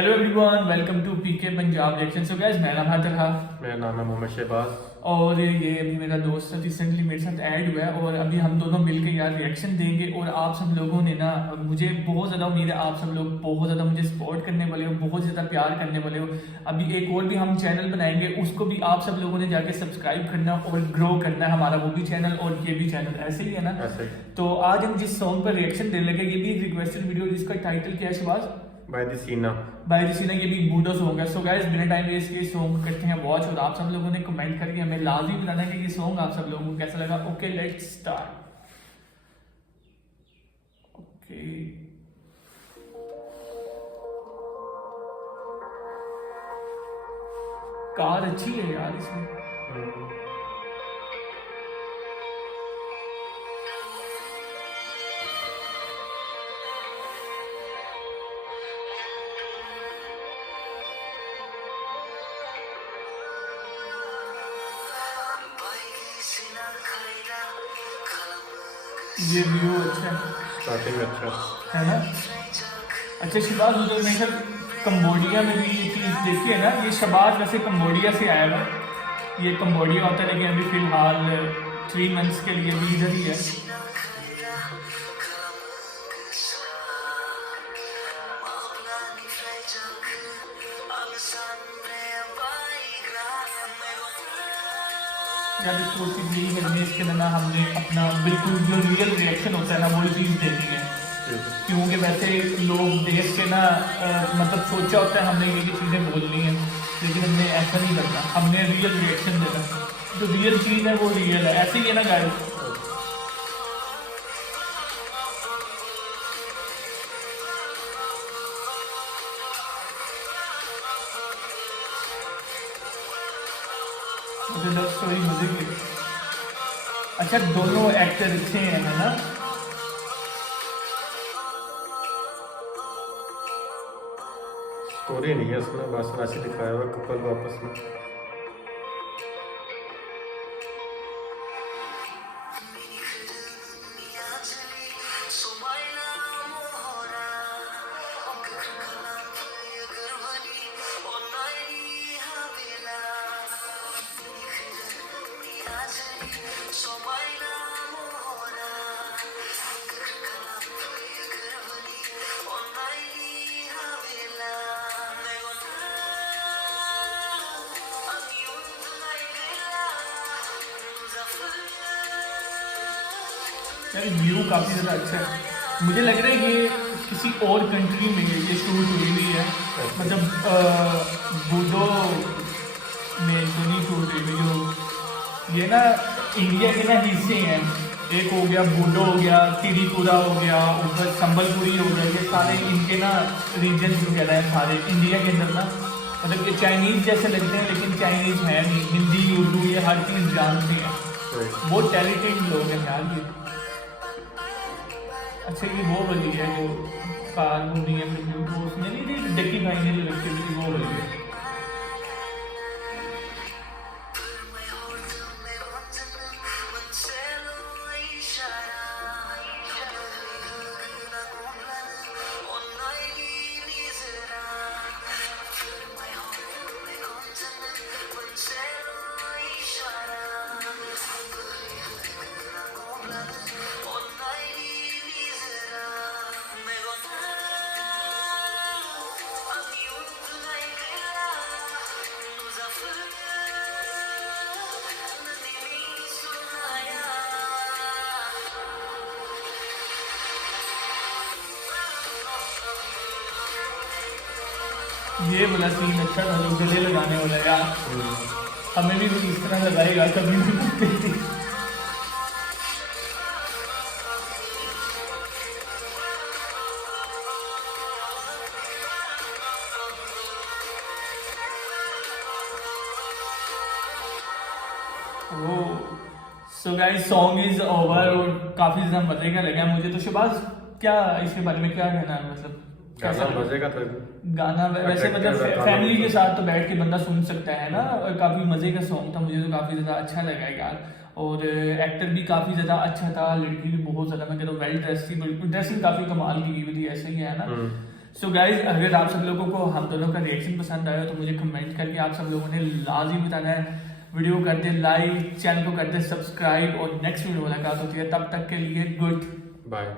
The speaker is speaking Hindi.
Hello everyone, welcome to PK Punjab reaction. So guys, मेरा नाम है तरहा मेरा नाम है मोहम्मद शहबाज। और ये अभी मेरा दोस्त रिसेंटली मेरे साथ ऐड हुआ है और अभी हम दोनों मिलकर यार रिएक्शन देंगे। और आप सब लोगों ने ना, मुझे बहुत ज़्यादा उम्मीद है आप सब लोग बहुत ज़्यादा मुझे सपोर्ट करने वाले हो, बहुत ज़्यादा प्यार करने वाले हो। अभी एक और भी हम चैनल बनाएंगे, उसको भी आप सब लोगों ने जाके सब्सक्राइब करना और ग्रो करना है, हमारा वो भी चैनल और ये भी चैनल, ऐसे ही है ना। ऐसे तो आज हम जिस सॉन्ग पर रिएक्शन देने लगे, ये भी एक रिक्वेस्टेड वीडियो जिसका टाइटल क्या है शहबाज? बाय द सीना। बाय जिसी ये भी बूडो सॉन्ग है। सो गाइस, बिना टाइम वेस्ट के सॉन्ग करते हैं वॉच। और आप सब लोगों ने कमेंट करके हमें लाजमी बताना है कि ये सॉन्ग आप सब लोगों को कैसा लगा। Okay, let's start. Okay, car अच्छी है यार इसमें। ये व्यू अच्छा स्टार्टिंग अच्छा है ना। अच्छा शहबाज, उधर मेरे ख्याल कंबोडिया में भी ये चीज़ देखी है ना। ये शहबाज वैसे कंबोडिया से आया हुआ, ये कंबोडिया होता है, लेकिन अभी फिलहाल 3 मंथ्स के लिए भी इधर ही है। यार इसको चीज़ यही करनी है, इसके अंदर ना हमने अपना बिल्कुल जो रियल रिएक्शन होता है ना वही चीज़ देनी है। क्योंकि वैसे लोग देख के ना मतलब सोचा होता है हमने ये चीज़ें बोलनी है, लेकिन हमने ऐसा नहीं करना, हमने रियल रिएक्शन देना। जो रियल चीज़ है वो रियल है, ऐसे ही है ना गाइस। मुझे लव स्टोरी मजे की। अच्छा, दोनों एक्टर अच्छे हैं, है ना। स्टोरी नहीं है उसमें, बस ऐसे दिखाया हुआ कपल वापस में। यार व्यू काफ़ी ज़्यादा अच्छा है। मुझे लग रहा है ये किसी और कंट्री में ये शूट हुई हुई है, मतलब बूडो में तो नहीं शूट हुई हुई। जो ये ना इंडिया के ना हिस्से हैं, एक हो गया बूडो, हो गया त्रिपुरा, हो गया ऊपर संबलपुरी, हो गया, ये सारे इनके ना रीजन जो कहना है सारे इंडिया के अंदर ना, मतलब ये चाइनीज़ जैसे लगते हैं लेकिन चाइनीज़ है नहीं। हिंदी उर्दू ये हर चीज़ जानते हैं, बहुत टैलेंटेड लोग हैं यार ये। अच्छा, ये वो वाली है जो कार मूवी है, वो उसमें नहीं थी डक्की भाई ने जो रखी थी, वो वाली है। ये वाला सीन अच्छा था, जो गले लगाने वाला यार, हमें भी कुछ इस तरह लगाएगा कभी भी। So guys, song is over और काफी ज्यादा मजे का लगा मुझे। तो शहबाज, क्या इसके बारे में क्या कहना है, मतलब गाना मजे का था। गाना वैसे मतलब फैमिली के साथ तो बैठ के बंदा सुन सकता है ना, और काफी मजे का सॉन्ग था, मुझे तो काफी ज्यादा अच्छा लगा यार। और एक्टर भी काफी ज्यादा अच्छा था, लड़की भी बहुत ज्यादा, मैं कह रहा हूँ वेल ड्रेस थी, ड्रेसिंग काफी कमाल की हुई थी, ऐसे ही है ना। सो गाइज अगर आप सब लोगों को हम दोनों का रिएक्शन पसंद आया तो मुझे कमेंट करके आप सब लोगों ने लाजिम बताना है। वीडियो को कर दे लाइक, चैनल को कर दे सब्सक्राइब और नेक्स्ट वीडियो मुलाकात होती है, तब तक के लिए गुड बाय।